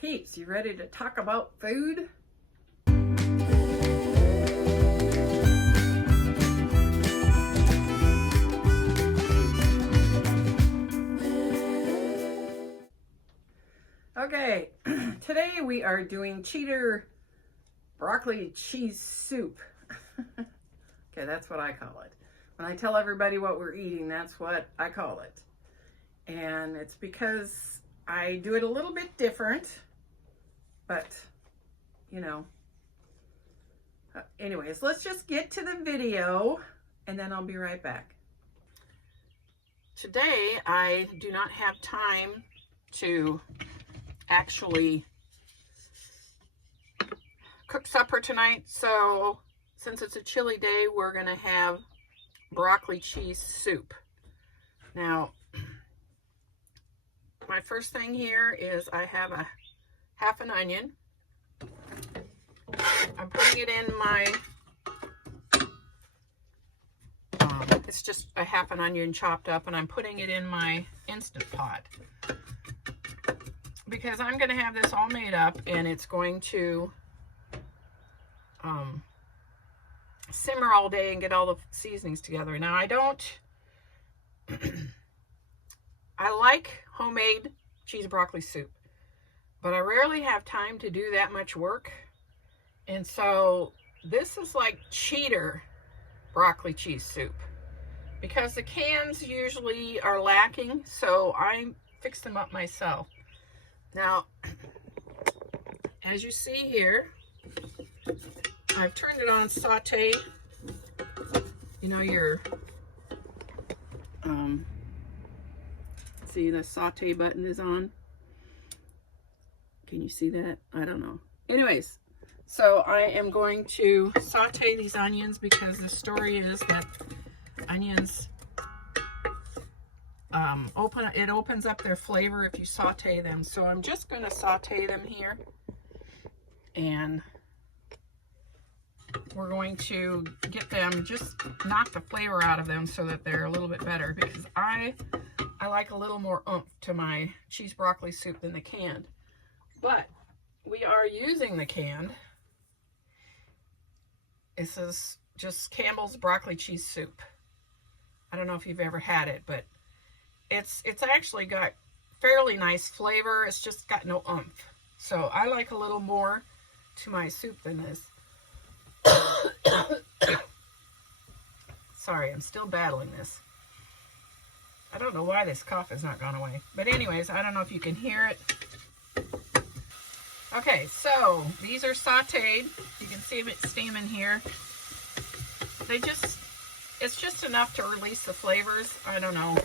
Peeps, you ready to talk about food? Okay, today we are doing cheater broccoli cheese soup. Okay, that's what I call it. When I tell everybody what we're eating, that's what I call it. And it's because I do it a little bit different, but you know. Anyways, let's just get to the video and then I'll be right back. Today, I do not have time to actually cook supper tonight, so since it's a chilly day, we're gonna have broccoli cheese soup. Now, my first thing here is I have a half an onion. I'm putting it in my, it's just a half an onion chopped up, and I'm putting it in my Instant Pot. Because I'm going to have this all made up, and it's going to simmer all day and get all the seasonings together. Now, I don't, I like homemade cheese broccoli soup, but I rarely have time to do that much work. And so this is like cheater broccoli cheese soup, because the cans usually are lacking, so I fix them up myself. Now, as you see here, I've turned it on saute. You know, your see the saute button is on. Can you see that? I don't know. Anyways, so I am going to saute these onions, because the story is that onions it opens up their flavor if you saute them. So I'm just going to saute them here, and we're going to get them, just knock the flavor out of them so that they're a little bit better, because I like a little more oomph to my cheese broccoli soup than the canned. But we are using the canned. This is just Campbell's broccoli cheese soup. I don't know if you've ever had it, but it's actually got fairly nice flavor. It's just got no oomph. So I like a little more to my soup than this. Sorry, I'm still battling this. I don't know why this cough has not gone away. But anyways, I don't know if you can hear it. Okay, so these are sauteed. You can see it steaming here. It's just enough to release the flavors. I don't know.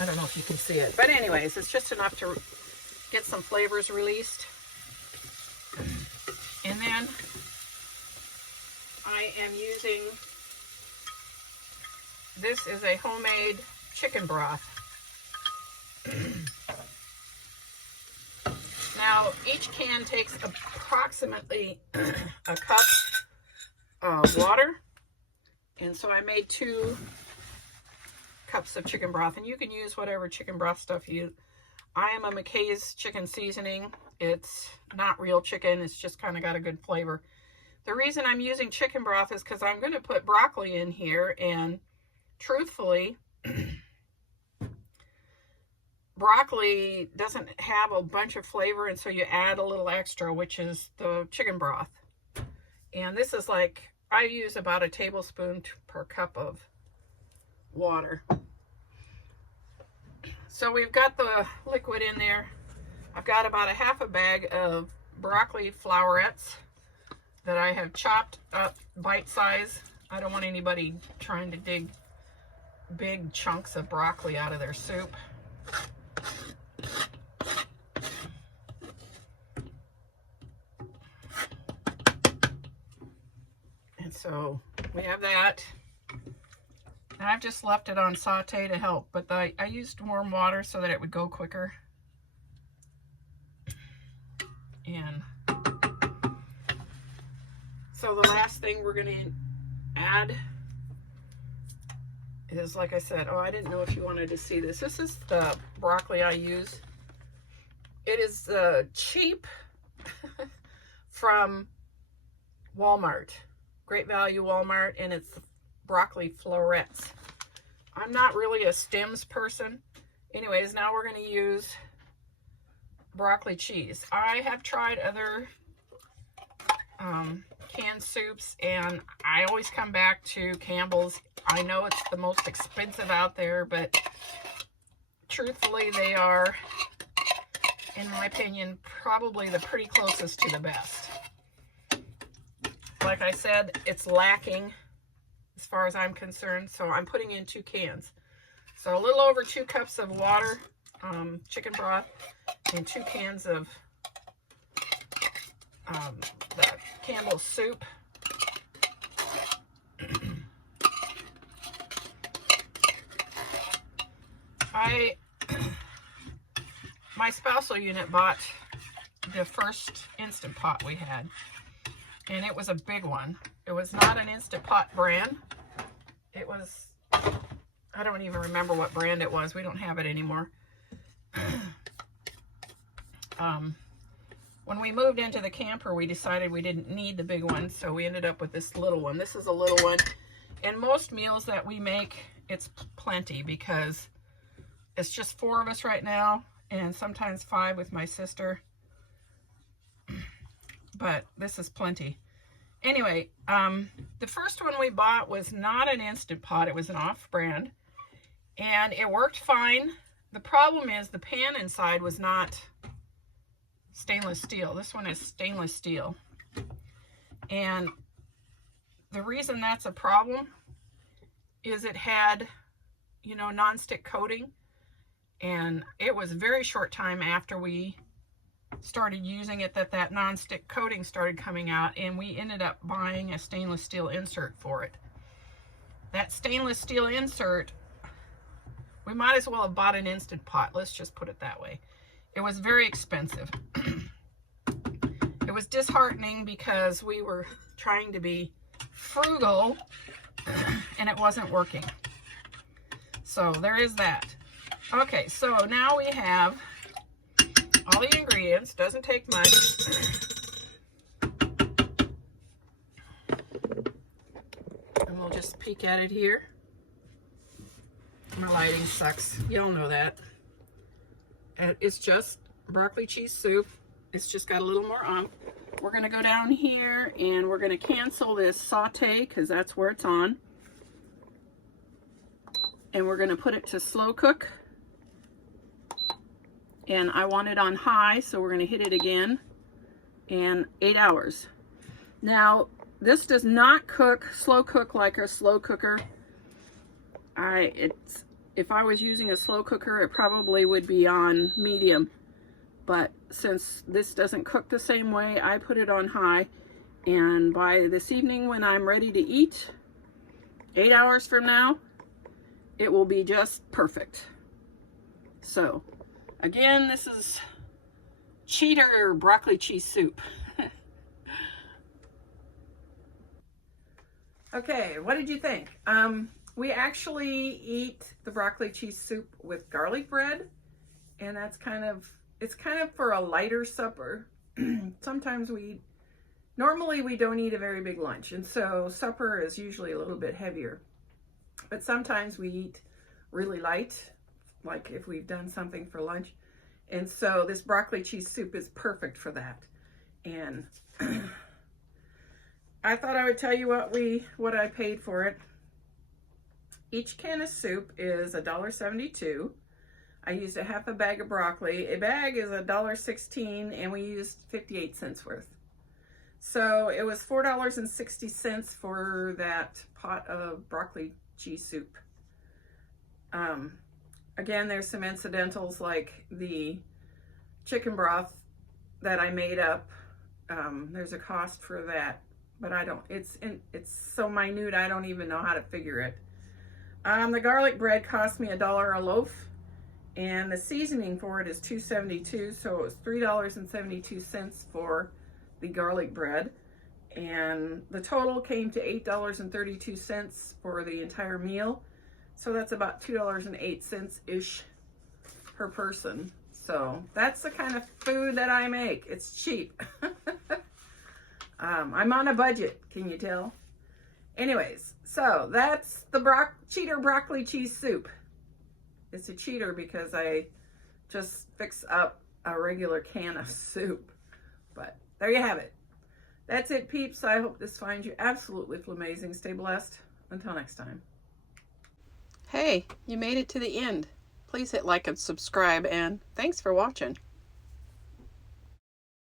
I don't know if you can see it. But anyways, it's just enough to get some flavors released. And then I am using, this is a homemade chicken broth. Now, each can takes approximately a cup of water. And so I made 2 cups of chicken broth, and you can use whatever chicken broth stuff you. I am a McKay's chicken seasoning. It's not real chicken. It's just kind of got a good flavor. The reason I'm using chicken broth is because I'm going to put broccoli in here, and truthfully, broccoli doesn't have a bunch of flavor, and so you add a little extra, which is the chicken broth. And this is like, I use about a tablespoon per cup of water. So we've got the liquid in there. I've got about a half a bag of broccoli flowerets that I have chopped up bite size. I don't want anybody trying to dig big chunks of broccoli out of their soup. And so we have that. And I've just left it on saute to help, but I used warm water so that it would go quicker. And so the last thing we're going to add is, like I said, oh, I didn't know if you wanted to see this. This is the broccoli I use. It is cheap from Walmart. Great Value Walmart, and it's broccoli florets. I'm not really a stems person. Anyways, now we're going to use broccoli cheese. I have tried other canned soups, and I always come back to Campbell's. I know it's the most expensive out there, but truthfully, they are, in my opinion, probably the pretty closest to the best. Like I said, it's lacking as far as I'm concerned, so I'm putting in 2 cans. So a little over 2 cups of water, chicken broth, and 2 cans of the Campbell's soup. My spousal unit bought the first Instant Pot we had, and it was a big one. It was not an Instant Pot brand. It was, I don't even remember what brand it was. We don't have it anymore. When we moved into the camper, we decided we didn't need the big one, so we ended up with this little one. This is a little one. And most meals that we make, it's plenty because it's just 4 of us right now, and sometimes 5 with my sister. But this is plenty. Anyway, the first one we bought was not an Instant Pot. It was an off-brand, and it worked fine. The problem is the pan inside was not stainless steel. This one is stainless steel. And the reason that's a problem is it had, you know, nonstick coating. And it was a very short time after we started using it that nonstick coating started coming out, and we ended up buying a stainless steel insert for it. That stainless steel insert, we might as well have bought an Instant Pot. Let's just put it that way. It was very expensive. It was disheartening because we were trying to be frugal and it wasn't working. So there is that. Okay, so now we have all the ingredients. Doesn't take much. And we'll just peek at it here. My lighting sucks. Y'all know that. And it's just broccoli cheese soup. It's just got a little more on. We're going to go down here and we're going to cancel this saute because that's where it's on. And we're going to put it to slow cook. And I want it on high, so we're going to hit it again. And 8 hours. Now, this does not cook, slow cook like a slow cooker. If I was using a slow cooker, it probably would be on medium. But since this doesn't cook the same way, I put it on high. And by this evening when I'm ready to eat, 8 hours from now, it will be just perfect. So, again, this is cheater broccoli cheese soup. Okay, what did you think? We actually eat the broccoli cheese soup with garlic bread, and it's kind of for a lighter supper. Sometimes normally we don't eat a very big lunch, and so supper is usually a little bit heavier. But sometimes we eat really light, like if we've done something for lunch. And so this broccoli cheese soup is perfect for that. And I thought I would tell you what I paid for it. Each can of soup is $1.72. I used a half a bag of broccoli. A bag is $1.16, and we used 58 cents worth. So it was $4.60 for that pot of broccoli cheese soup. Again, there's some incidentals like the chicken broth that I made up. There's a cost for that, but it's so minute I don't even know how to figure it. The garlic bread cost me $1 a loaf, and the seasoning for it is $2.72, so it was $3.72 for the garlic bread, and the total came to $8.32 for the entire meal. So that's about $2.08-ish per person. So that's the kind of food that I make. It's cheap. I'm on a budget, can you tell? Anyways, so that's the cheater broccoli cheese soup. It's a cheater because I just fix up a regular can of soup. But there you have it. That's it, peeps. I hope this finds you absolutely flamazing. Stay blessed. Until next time. Hey, you made it to the end. Please hit like and subscribe, and thanks for watching.